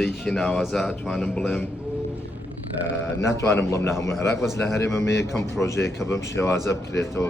پرۆژەیەکی ناوازە ئەتوانم بڵێم ناتوانم بڵم لە هەموو عێراق بەس لە هەرێمە یەکەم پرۆژەیە کە بەم شێوازە بکرێتەوە